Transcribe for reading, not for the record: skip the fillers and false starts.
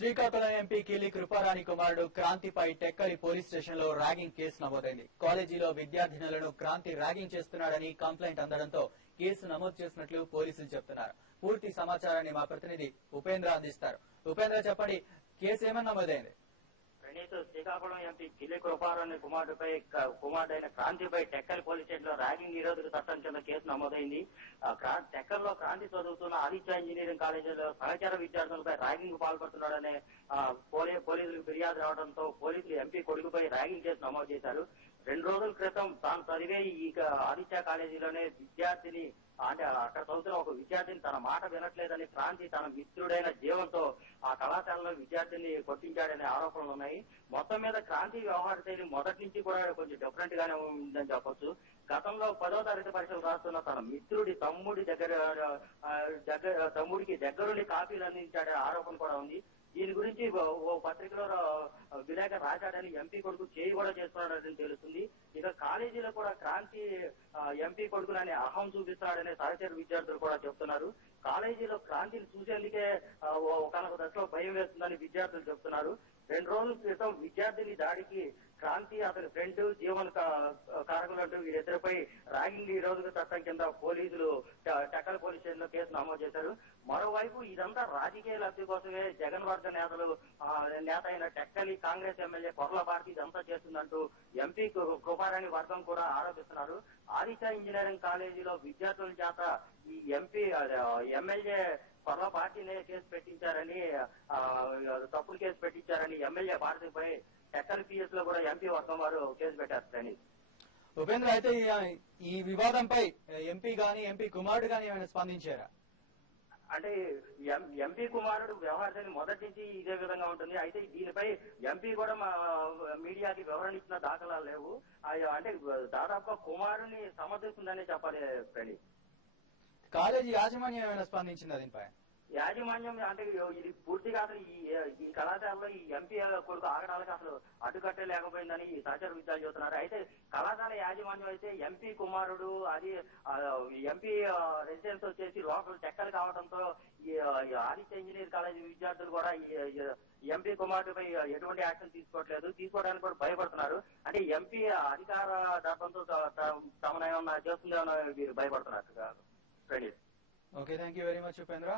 Srikakulam MP కిలి Kruparani కుమారుడు క్రాంతిపై Tekkali police station లో ragging case నమోదైంది. కాలేజీలో విద్యార్థినులను క్రాంతి ర్యాగింగ్ చేస్తున్నాడని కంప్లైంట్ అందడంతో కేసు నమోదు చేసినట్లు పోలీసులు చెబుతున్నారు. పూర్తి సమాచారాన్ని మా ప్రతినిధి ఉపేంద్ర అందిస్తారు. ఉపేంద్ర, చెప్పండి, కేసు ఏమని నమోదైంది? శ్రీకాకుళం ఎంపీ కిలి కృపారాణి కుమారుడైన క్రాంతిపై టెక్కల్ పోలీస్ స్టేషన్ లో ర్యాగింగ్ నిరోధక చట్టం కింద కేసు నమోదైంది. టెక్కల్ లో క్రాంతి చదువుతున్న ఆదిత్య ఇంజనీరింగ్ కాలేజీలో సహచర విద్యార్థులపై ర్యాగింగ్ పాల్పడుతున్నాడనే పోలీసులకు ఫిర్యాదు రావడంతో పోలీసులు ఎంపీ కొడుకుపై ర్యాగింగ్ కేసు నమోదు చేశారు. 2 రోజుల క్రితం తాను చదివే ఈ ఆదిత్య కాలేజీలోనే విద్యార్థిని అంటే అక్కడ చదువుతున్న ఒక విద్యార్థిని తన మాట వినట్లేదని క్రాంతి తన మిత్రుడైన జీవంతో ఆ కళాశాలలో విద్యార్థిని కొట్టించాడనే ఆరోపణలు ఉన్నాయి. మొత్తం మీద క్రాంతి వ్యవహార శైలి మొదటి నుంచి కూడా కొంచెం డిఫరెంట్ గానే ఉందని చెప్పొచ్చు. గతంలో 10వ తరగతి పరీక్షలు రాస్తున్న తన మిత్రుడి తమ్ముడికి దగ్గరుండి కాపీలు అందించాడనే ఆరోపణ కూడా ఉంది. దీని గురించి ఓ పత్రికలో విలేకరు రాశాడని ఎంపీ కొడుకు చేయి కూడా చేస్తున్నాడని తెలుస్తుంది. ఇక కాలేజీలో కూడా క్రాంతి ఎంపీ కొడుకునని అహం చూపిస్తున్నాడనే సహచర విద్యార్థులు కూడా చెప్తున్నారు. కాలేజీలో క్రాంతిని చూసేందుకే ఒకనొక దశలో భయం వేస్తుందని విద్యార్థులు చెప్తున్నారు. 2 రోజుల క్రితం విద్యార్థిని దాడికి క్రాంతి అతని ఫ్రెండ్ జీవన కారకులంటూ వీరిద్దరిపై ర్యాగింగ్ నిరోధక చట్టం కింద పోలీసులు టెక్కల్ పోలీస్ స్టేషన్ లో కేసు నమోదు చేశారు. మరోవైపు ఇదంతా రాజకీయ లబ్ధి కోసమే జగన్ వర్గ నేత అయిన టెక్కలి కాంగ్రెస్ ఎమ్మెల్యే కొర్ల భారతి ఇదంతా చేస్తుందంటూ ఎంపీ కృపారాణి వర్గం కూడా ఆరోపిస్తున్నారు. ఆదిత్య ఇంజనీరింగ్ కాలేజీలో విద్యార్థుల చేత ఈ ఎమ్మెల్యే కొర్ల భారతినే కేసు పెట్టించారని తప్పుడు కేసు పెట్టించారని ఎమ్మెల్యే భారతిపై టెక్కల్ పిఎస్ లో కూడా ఎంపీ వర్గం వారు కేసు పెట్టారు. ఉపేంద్ర, అయితే ఈ వివాదంపై ఎంపీ గాని ఎంపీ కుమారుడు గాని ఏమైనా స్పందించారా? అంటే ఎంపీ కుమారుడు వ్యవహారాన్ని మొదటి నుంచి ఇదే విధంగా ఉంటుంది. అయితే దీనిపై ఎంపీ కూడా మీడియాకి వివరణ ఇచ్చిన దాఖలాలు లేవు. అంటే దాదాపుగా కుమారుని సమర్థిస్తుందనే చెప్పాలి. ప్రణీత్, కాలేజీ యాజమాన్యం ఏమైనా స్పందించిందా దీనిపై? యాజమాన్యం అంటే ఇది పూర్తిగా అసలు ఈ కళాశాలలో ఈ ఎంపీ కొడుకు ఆగడాలకు అసలు అడ్డుకట్టే లేకపోయిందని సహచర విద్యార్థులు చెబుతున్నారు. అయితే కళాశాల యాజమాన్యం అయితే ఎంపీ కుమారుడు అది ఎంపీ రెసిడెన్స్ వచ్చేసి లోకల్ టెక్కలు కావడంతో ఆదిత్య ఇంజనీరింగ్ కాలేజీ విద్యార్థులు కూడా ఎంపీ కుమారుడిపై ఎటువంటి యాక్షన్ తీసుకోవడానికి కూడా భయపడుతున్నారు. అంటే ఎంపీ అధికార దర్పంతో తమనేమన్నా చేస్తుందేమో వీరు భయపడుతున్నారు. Okay, thank you very much Upendra.